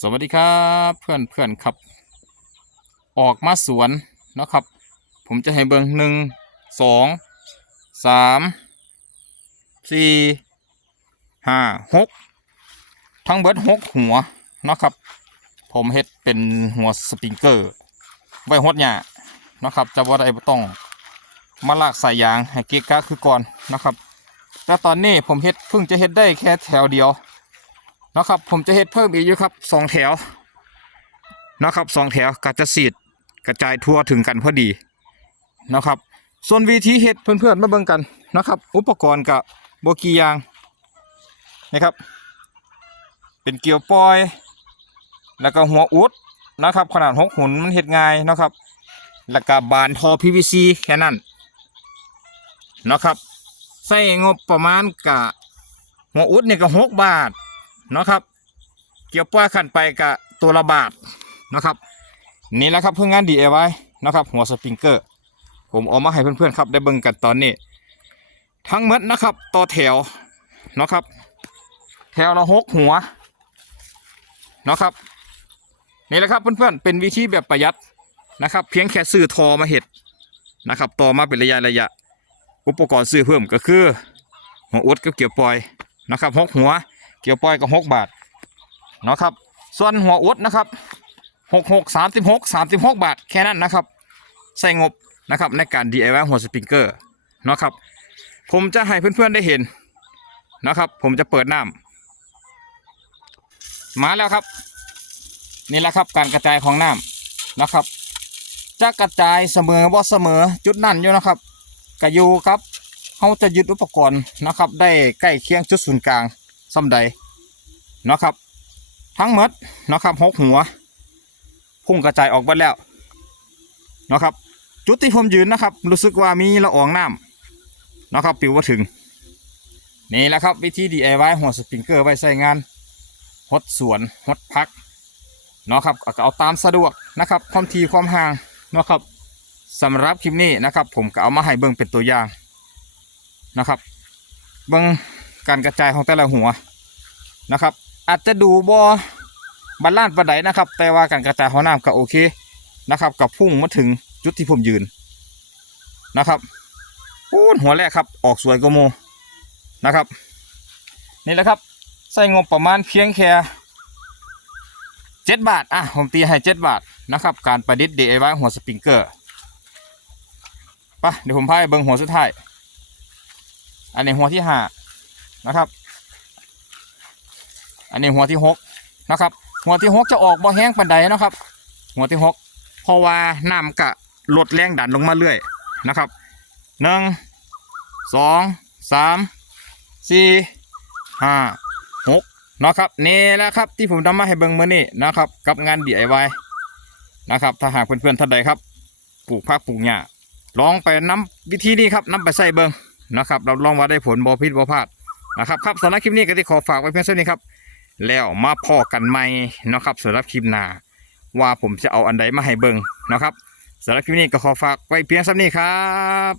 สวัสดีครับเพื่อนเพื่อนครับ ออกมาสวนนะครับ ผมจะให้เบิ่งหนึ่งสองสามสี่ห้าหกทั้งเบิดหกหัวนะครับ ผมเฮ็ดเป็นหัวสปริงเกอร์ ไว้หดหญ้าเนะครับ จะว่าได้ต้องมาลากสายยางให้เกะกะคือก่อนนะครับแต่ตอนนี้ผมเฮ็ดเพิ่งจะเฮ็ดได้แค่แถวเดียว นะครับผมจะเฮ็ดเพิ่มอีกอยู่ครับสองแถวนะครับสองแถวก็จะสีดกระจายทั่วถึงกันพอดีนะครับ ส่วนวิธีเฮ็ดเพื่อนๆมาเบิ่งกันนะครับ อุปกรณ์กับโบกียางนะครับ เป็นเกลียวปอย แล้วก็หัวอุดนะครับ ขนาดหกหุ่นมันเฮ็ดง่ายนะครับ แล้วก็บานทอ PVC แค่นั้นนะครับใส่งบประมาณกะหัวอุดเนี่ยก็หกบาท นะครับ เกี่ยวป้ายขันไปกับตัวละบาทนะครับ นี่แหละครับเพื่องาน DIY นะครับ หัวสปริงเกอร์ ผมเอามาให้เพื่อนๆครับได้เบิ่งกันตอนนี้ ทั้งหมดนะครับต่อแถวนะครับ แถวละหกหัวนะครับนี่แหละครับเพื่อนๆเป็นวิธีแบบประหยัดนะครับ เพียงแค่ซื้อทอมาเห็ดนะครับต่อมาเป็นระยะระยะ อุปกรณ์ซื้อเพิ่มก็คือ หัวอุดกับเกี่ยวป่อยนะครับหกหัว เกี่ยวปล่อยก็หกบาทเนาะครับ ส่วนหัวอุดนะครับหกหกสามสิบหกสามสิบหกบาทแค่นั้นนะครับ ใส่งบนะครับในการ DIY หัวสปริงเกอร์เนาะครับ ผมจะให้เพื่อนๆได้เห็นนะครับ ผมจะเปิดน้ำมาแล้วครับ นี่แหละครับการกระจายของน้ำนะครับ จะกระจายเสมอว่าเสมอจุดนั่นอยู่นะครับกระยูครับเขาจะยึดอุปกรณ์นะครับ ได้ใกล้เคียงจุดศูนย์กลาง ซ้ำใดเนาะครับ ทั้งหมดนะครับหกหัว พุ่งกระจายออกไปแล้วเนาะครับ จุดที่ผมยืนนะครับ รู้สึกว่ามีละอองน้ำเนาะครับปิวว่าถึง นี่แหละครับ วิธี DIY หัวสปริงเกอร์ไว้ใส่งานหดสวนหดพักเนาะครับก็เอาตามสะดวกนะครับ ความทีความห่างเนาะครับสำหรับคลิปนี้นะครับ ผมก็เอามาให้เบิ่งเป็นตัวอย่างนะครับเบิ่ง การกระจายของแต่ละหัวนะครับ อาจจะดูบอบาลานซ์ปานใดนะครับ แต่ว่าการกระจายของน้ำก็โอเคนะครับ กับพุ่งมาถึงจุดที่ผมยืนนะครับปูนหัวแรกครับออกสวยกโมนะครับนี่แหละครับใส่งบประมาณเพียงแค่เจ็ดบาทอะผมตีให้เจ็ดบาทนะครับ การประดิษฐ์ DIY หัวสปริงเกอร์ไปะเดี๋ยวผมพาไปเบิ่งหัวสุดท้ายอันนี้หัวที่ห้า นะครับ อันนี้หัวที่หกนะครับ หัวที่หกจะออกบ่แห้งปันใดนะครับ หัวที่หกเพราะว่าน้ำกะลดแรงดันลงมาเรื่อยนะครับหนึ่งสองสามสี่ห้าหกนะครับนี่แหละครับที่ผมทำมาให้เบิ่งมื่อนี้นะครับ กับงาน DIY นะครับถ้าหากเพื่อนๆท่านใดครับปลูกผักปลูกหญ้าลองไปนำวิธีนี้ครับนำไปใส่เบิ่งนะครับเราลองว่าได้ผลบอพิษบอพลาด นะครับครับสำหรับคลิปนี้ก็ที่ขอฝากไว้เพียงเท่านี้ครับ แล้วมาพอกันใหม่นะครับสำหรับคลิปหน้าว่าผมจะเอาอันใดมาให้เบิ่งนะครับสำหรับคลิปนี้ก็ขอฝากไว้เพียงเท่านี้ครับ